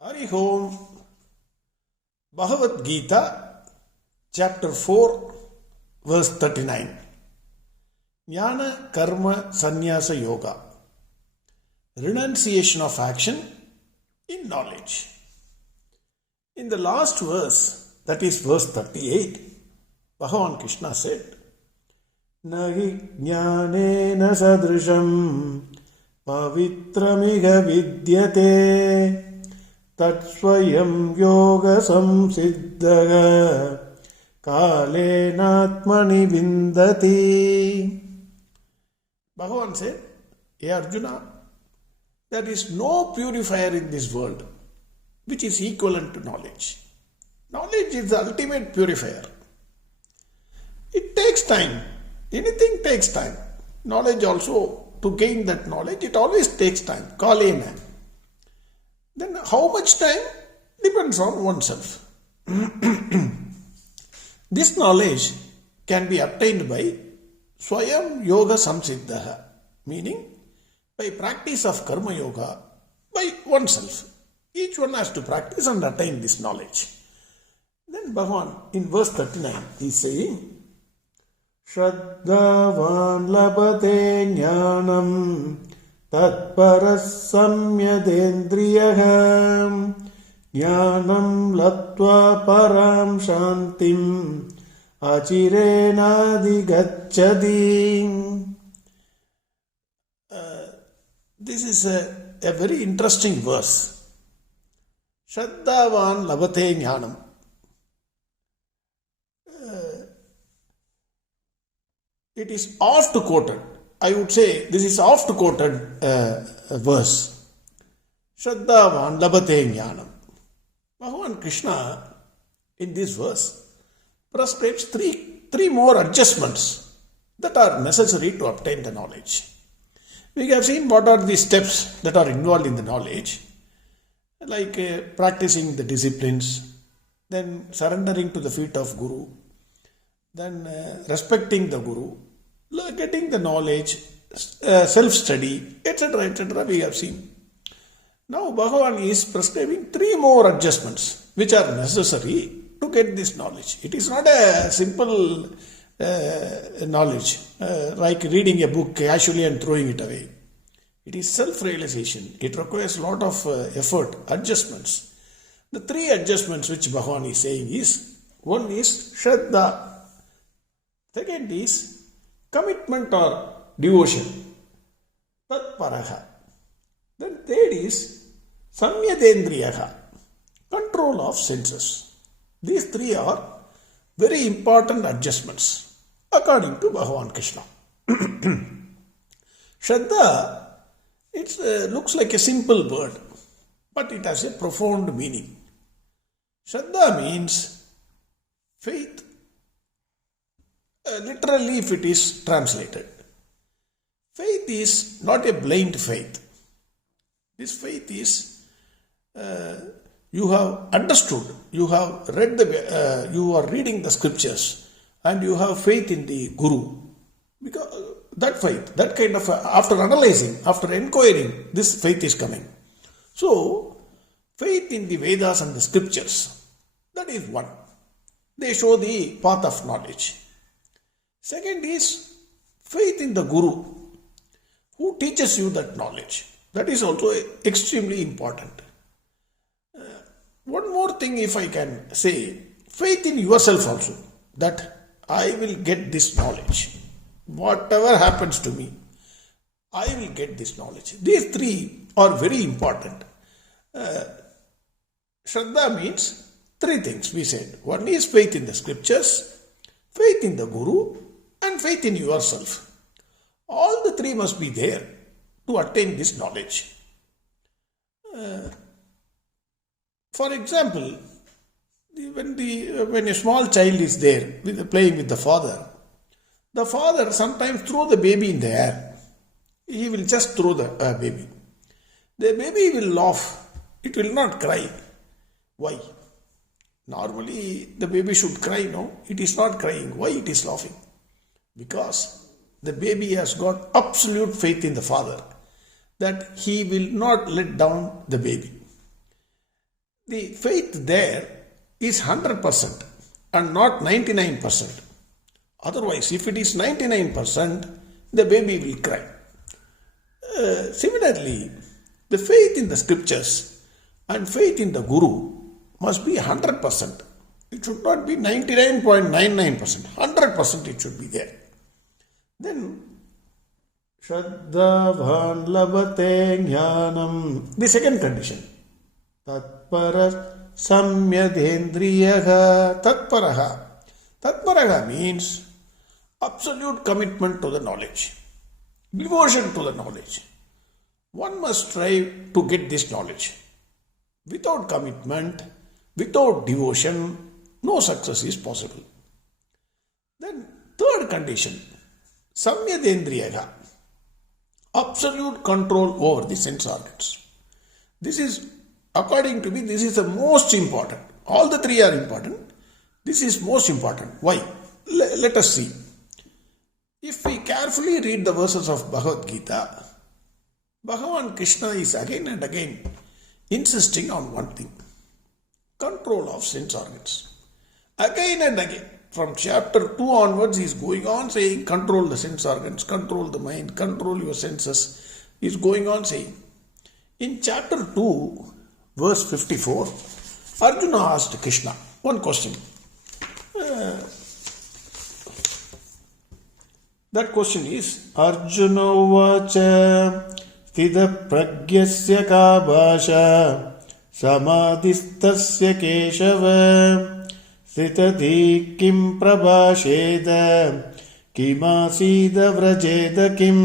Hari Om. Bhagavad Gita Chapter 4 Verse 39 Jnana Karma Sannyasa Yoga, Renunciation of action in knowledge. In the last verse, that is verse 38, Bhagavan Krishna said, Nahi jnanena sadrisham pavitramigha vidyate Tatsvayam yoga samsiddhaga kalenatmani vindati. Bhagavan said, Hey Arjuna, there is no purifier in this world which is equivalent to knowledge. Knowledge is the ultimate purifier. It takes time. Anything takes time. Knowledge also, to gain that knowledge, it always takes time. Kalena. Then how much time? Depends on oneself. This knowledge can be obtained by Swayam Yoga Samsiddhaha, meaning by practice of Karma Yoga by oneself. Each one has to practice and attain this knowledge. Then Bhagavan in verse 39 he is saying, Shraddhavan labate jnanam Tatparas samyadendriyaham jnanam latva param shantim achirenadi. This is a very interesting verse. Shraddhavan labate jnanam. It is oft quoted. I would say this is oft quoted verse. Shraddhavan labate jnanam. Bhagavan Krishna in this verse prescribes three more adjustments that are necessary to obtain the knowledge. We have seen what are the steps that are involved in the knowledge, like practicing the disciplines, then surrendering to the feet of Guru, then respecting the Guru, getting the knowledge, self-study, etc. we have seen. Now Bhagavan is prescribing three more adjustments which are necessary to get this knowledge. It is not a simple knowledge like reading a book casually and throwing it away. It is self-realization. It requires a lot of effort, adjustments. The three adjustments which Bhagavan is saying is, one is Shraddha, second is commitment or devotion, Tatparaha. Then third is Samyadendriyaha, control of senses. These three are very important adjustments according to Bhagavan Krishna. Shraddha, it looks like a simple word, but it has a profound meaning. Shraddha means faith. Literally, if it is translated, faith is not a blind faith. This faith is you have understood, you have read you are reading the scriptures, and you have faith in the Guru. Because that faith, that kind of after analyzing, after inquiring, this faith is coming. So, faith in the Vedas and the scriptures, that is one. They show the path of knowledge. Second is faith in the Guru who teaches you that knowledge. That is also extremely important. One more thing, if I can say, faith in yourself also, that I will get this knowledge. Whatever happens to me, I will get this knowledge. These three are very important. Shraddha means three things we said. One is faith in the scriptures, faith in the Guru, and faith in yourself. All the three must be there to attain this knowledge. For example, when a small child is there playing with the father sometimes throw the baby in the air. He will just throw the baby. The baby will laugh. It will not cry. Why? Normally the baby should cry, no? It is not crying. Why it is laughing? Because the baby has got absolute faith in the father that he will not let down the baby. the faith there is 100% and not 99%. Otherwise, if it is 99%, the baby will cry. Similarly, the faith in the scriptures and faith in the Guru must be 100%. It should not be 99.99%. 100% it should be there. Then, Shraddhavan labate jnanam. The second condition. Tatpara samyadhendriyaha. Tatparaha. Tatparaha means absolute commitment to the knowledge. Devotion to the knowledge. One must strive to get this knowledge. Without commitment, without devotion, no success is possible. Then, third condition, samyadendriyaha, absolute control over the sense organs. This is, according to me, this is the most important. All the three are important. This is most important. Why? Let us see. If we carefully read the verses of Bhagavad Gita, Bhagavan Krishna is again and again insisting on one thing: control of sense organs. Again and again, from chapter 2 onwards, he is going on saying, control the sense organs, control the mind, control your senses. He is going on saying. In chapter 2, verse 54, Arjuna asked Krishna one question. That question is, Arjuna vacha stida pragyasya ka bhasha samadhistasya keshava sitati kim prabhasheda kimasida vrajeda kim.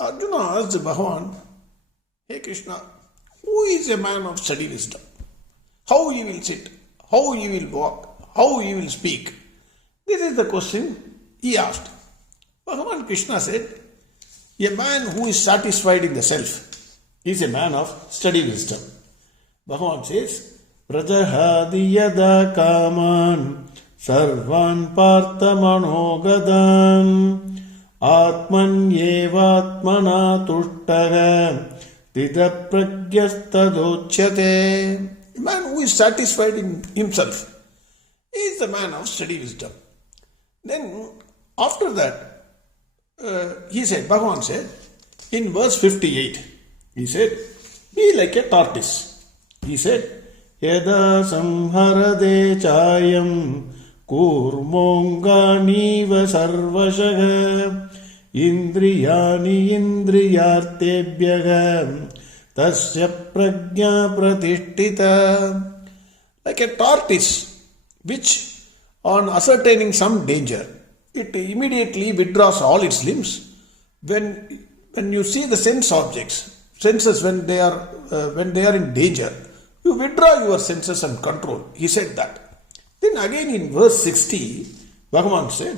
Arjuna asked Bhagavan, hey Krishna, who is a man of steady wisdom? How he will sit, how he will walk, how he will speak? This is the question he asked. Bhagavan Krishna said, a man who is satisfied in the self is a man of steady wisdom. Bhagavan says, Prajahadi yada kaman sarvan partha manogadam atman yevatmana tushtaha tida pragyastadochyate. A man who is satisfied in himself is the man of steady wisdom. Then, after that, Bhagavan said, in verse 58, he said, be like a tortoise. He said, Yada samharade chayam kurmonganiva sarvashaha indriyani indriyartebhyaha tasya prajna pratishtita. Like a tortoise, which on ascertaining some danger, it immediately withdraws all its limbs. When you see the senses when they are in danger, you withdraw your senses and control. He said that. Then again in verse 60, Bhagavan said,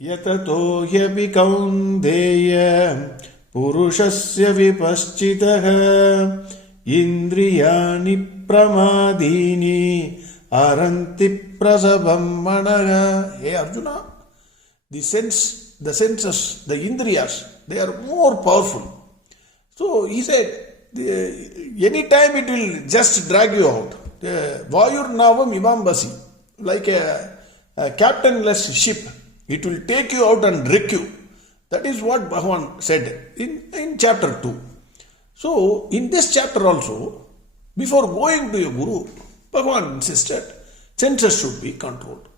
Yatato hyapi kaundeya purushasya vipaschitaha indriyani pramadini aranti prasabam managa. Hey Arjuna, the senses, the indriyas, they are more powerful. So he said, any time it will just drag you out. Vayur navam ibambasi, like a captainless ship, it will take you out and wreck you. That is what Bhagavan said in chapter 2. So, in this chapter also, before going to a guru, Bhagavan insisted senses should be controlled.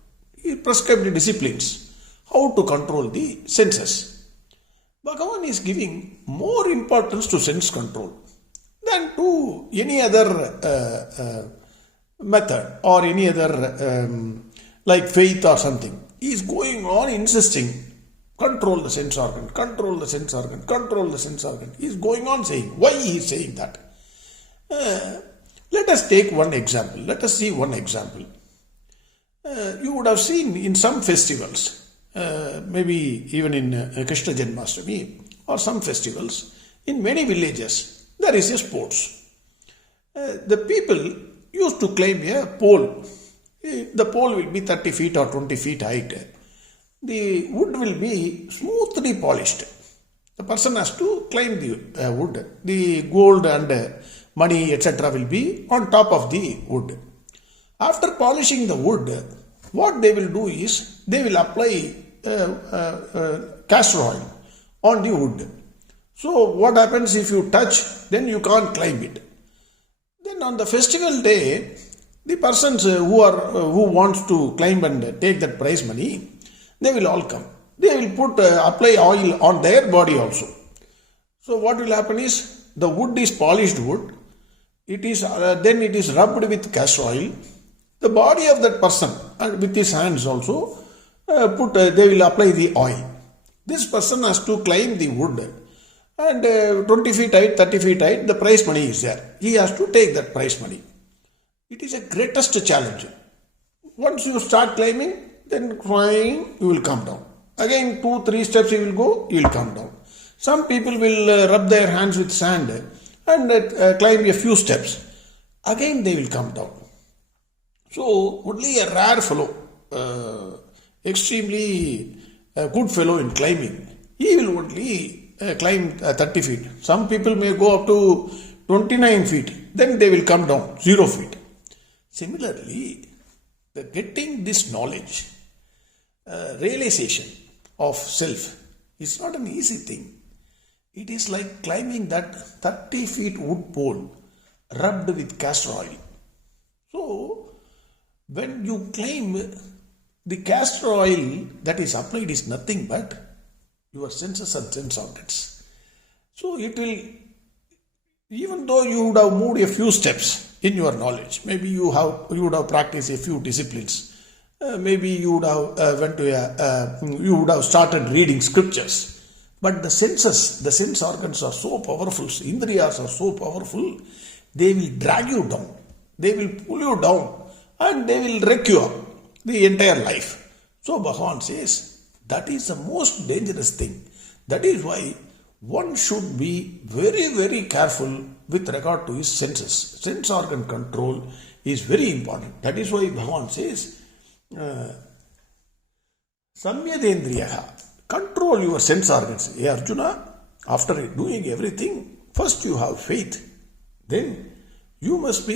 He prescribed the disciplines, how to control the senses. Bhagavan is giving more importance to sense control than to any other method or any other like faith or something. He is going on insisting, control the sense organ, control the sense organ, control the sense organ. He is going on saying. Why he is saying that? Let us take one example. Let us see one example. You would have seen in some festivals, maybe even in Krishna Janmashtami or some festivals, in many villages, there is a sports. The people used to climb a pole. The pole will be 30 feet or 20 feet height. The wood will be smoothly polished. The person has to climb the wood. The gold and money, etc., will be on top of the wood. After polishing the wood, what they will do is they will apply castor oil on the wood. So what happens if you touch, then you can't climb it. Then on the festival day, the persons who wants to climb and take that prize money, they will all come. They will apply oil on their body also. So what will happen is the wood is polished wood. It is then it is rubbed with castor oil. The body of that person and with his hands also they will apply the oil. This person has to climb the wood and 20 feet height, 30 feet height, the prize money is there. He has to take that prize money. It is a greatest challenge. Once you start climbing, then crying, you will come down. Again 2-3 steps you will go, you will come down. Some people will rub their hands with sand and climb a few steps. Again they will come down. So only a rare fellow, extremely good fellow in climbing, he will only climb 30 feet. Some people may go up to 29 feet, then they will come down 0 feet. Similarly, getting this knowledge, realization of self is not an easy thing. It is like climbing that 30 feet wood pole rubbed with castor oil. So, when you climb, the castor oil that is applied is nothing but your senses and sense organs. So, it will, even though you would have moved a few steps in your knowledge, maybe you would have practiced a few disciplines, maybe you would have started reading scriptures. But the senses, the sense organs are so powerful, indriyas are so powerful, they will drag you down, they will pull you down and they will wreck you up the entire life. So Bhagavan says that is the most dangerous thing. That is why one should be very, very careful with regard to his senses. Sense organ control is very important. That is why Bhagavan says Samyadendriyaha. Control your sense organs. Hey Arjuna, after doing everything, first you have faith. Then you must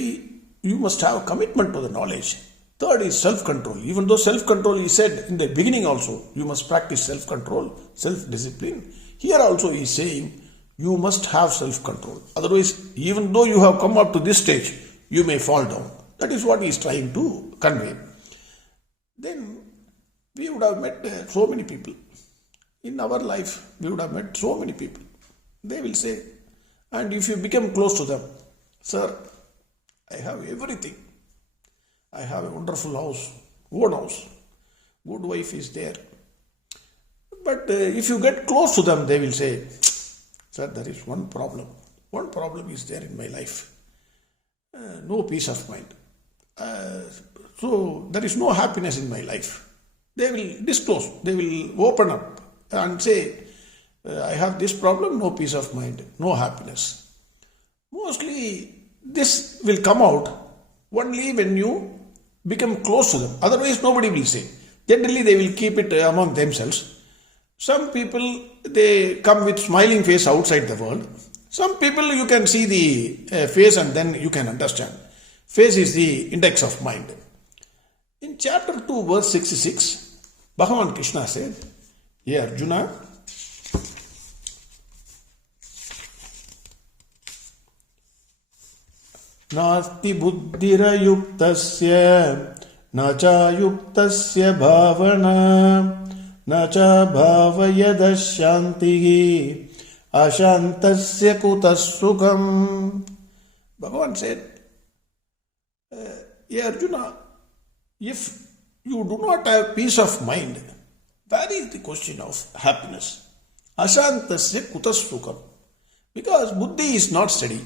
have commitment to the knowledge. Third is self-control. Even though self-control is said in the beginning also, you must practice self-control, self-discipline. Here also he is saying, you must have self-control. Otherwise, even though you have come up to this stage, you may fall down. That is what he is trying to convey. Then we would have met so many people. In our life, we would have met so many people. They will say, and if you become close to them, sir, I have everything. I have a wonderful house, own house, good wife is there. But if you get close to them, they will say, sir, there is one problem. One problem is there in my life. No peace of mind. So there is no happiness in my life. They will disclose, they will open up and say, I have this problem, no peace of mind, no happiness. Mostly this will come out only when you become close to them. Otherwise nobody will say. Generally they will keep it among themselves. Some people, they come with smiling face outside the world. Some people you can see the face and then you can understand. Face is the index of mind. In chapter 2 verse 66, Bhagavan Krishna said, Hey Arjuna, Nasti buddhira yuktasya nacha yuktasya bhavana nacha bhavayadashantihi ashantasya kutasukam. Bhagavan said, Hey Arjuna, if you do not have peace of mind, where is the question of happiness? Ashantasya kutasukam. Because buddhi is not steady.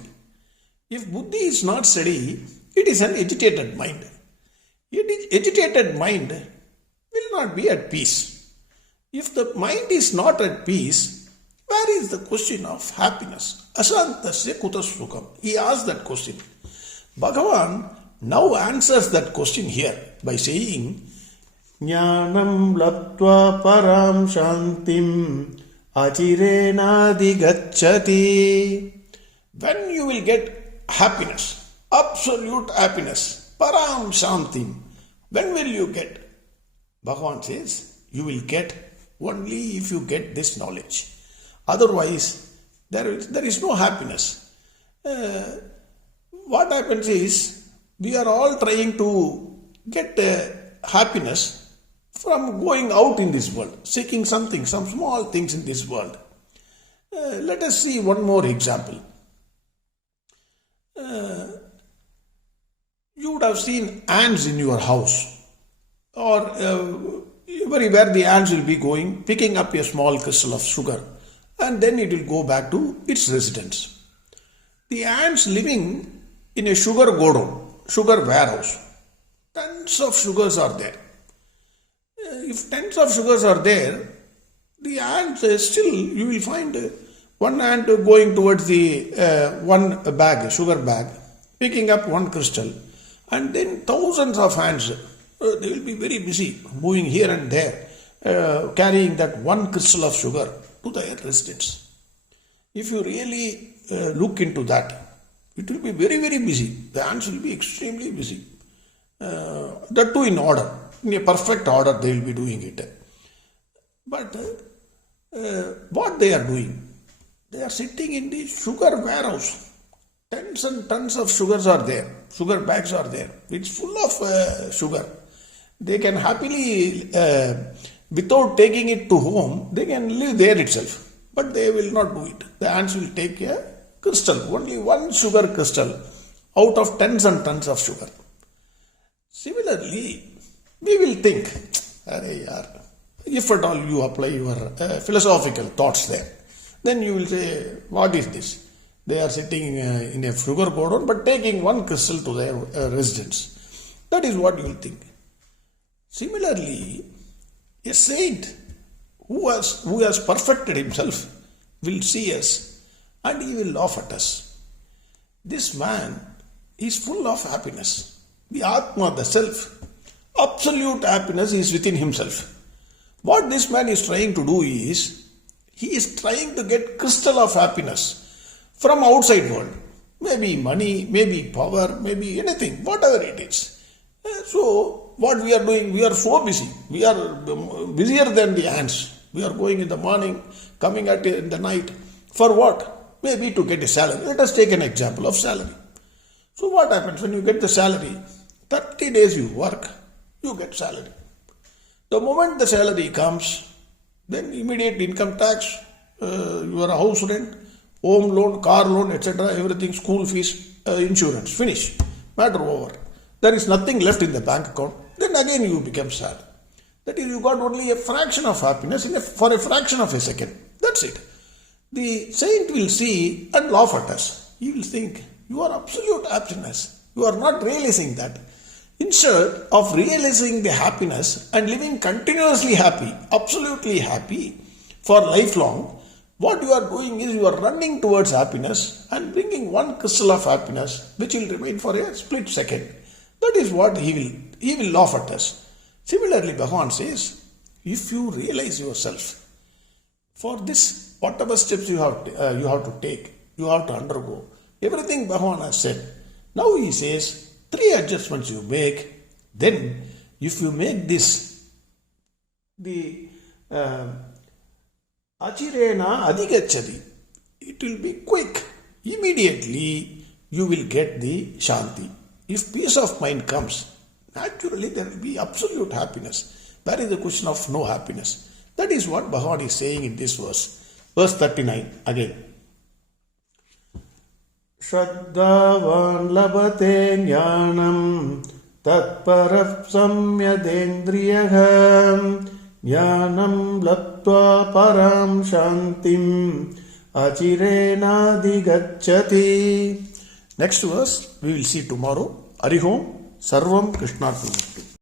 If buddhi is not steady, it is an agitated mind. Agitated mind will not be at peace. If the mind is not at peace, where is the question of happiness? Ashantasya kutasukam. He asked that question. Bhagavan now answers that question here by saying, Jnanam latva param shantim achirenadhigacchati. When you will get happiness, absolute happiness, param shantim, when will you get? Bhagavan says, you will get only if you get this knowledge. Otherwise, there is no happiness. What happens is, we are all trying to get happiness from going out in this world, seeking something, some small things in this world. Let us see one more example. You would have seen ants in your house, or everywhere the ants will be going, picking up a small crystal of sugar, and then it will go back to its residence. The ants living in a sugar godown, sugar warehouse, tons of sugars are there. If tons of sugars are there, the ants still, you will find one ant going towards the one bag, sugar bag, picking up one crystal, and then thousands of ants, they will be very busy moving here and there, carrying that one crystal of sugar to their residence. If you really look into that, it will be very, very busy. The ants will be extremely busy. That too in order, in a perfect order they will be doing it. But what they are doing? They are sitting in the sugar warehouse. Tons and tons of sugars are there. Sugar bags are there. It's full of sugar. They can happily, without taking it to home, they can live there itself. But they will not do it. The ants will take a crystal, only one sugar crystal out of tons and tons of sugar. Similarly, we will think, if at all you apply your philosophical thoughts there, then you will say, what is this? They are sitting in a sugar godown but taking one crystal to their residence. That is what you will think. Similarly, a saint who has perfected himself will see us and he will laugh at us. This man is full of happiness. The Atma, the self, absolute happiness is within himself. What this man is trying to do is, he is trying to get crystal of happiness from outside world. Maybe money, maybe power, maybe anything, whatever it is. So, what we are doing, we are so busy. We are busier than the ants. We are going in the morning, coming in the night. For what? Maybe to get a salary. Let us take an example of salary. So what happens when you get the salary? 30 days you work, you get salary. The moment the salary comes, then immediate income tax, your house rent, home loan, car loan, etc., everything, school fees, insurance, finish. Matter over. There is nothing left in the bank account. Then again you become sad. That is, you got only a fraction of happiness for a fraction of a second. That's it. The saint will see and laugh at us. He will think, you are absolute happiness. You are not realizing that. Instead of realizing the happiness and living continuously happy, absolutely happy for lifelong, what you are doing is you are running towards happiness and bringing one crystal of happiness which will remain for a split second. That is what he will laugh at us. Similarly, Bhagavan says, if you realize yourself, for this, whatever steps you have to take, you have to undergo, everything Bhagavan has said. Now he says, 3 adjustments you make, then if you make this, the achirena adhigacchati, it will be quick. Immediately you will get the shanti. If peace of mind comes, naturally there will be absolute happiness. Where is the question of no happiness? That is what Bhagavan is saying in this verse. Verse 39 again. Shraddhavan labate jnanam tatparah samyadendriyah jnanam laptva param shantim achirenadhigacchati. Next verse we will see tomorrow. Harihom Sarvam Krishnarpanastu.